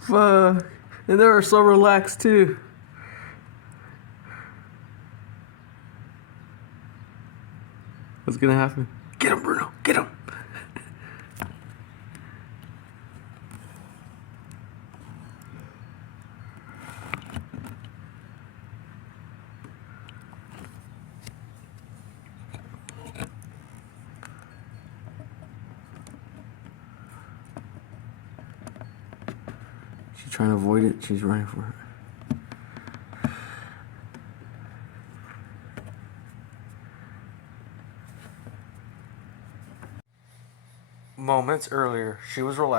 Fuck. And they were so relaxed too. What's gonna happen? Get him, Bruno. Get him. She's trying to avoid it. She's running for it. Moments earlier, she was relaxed.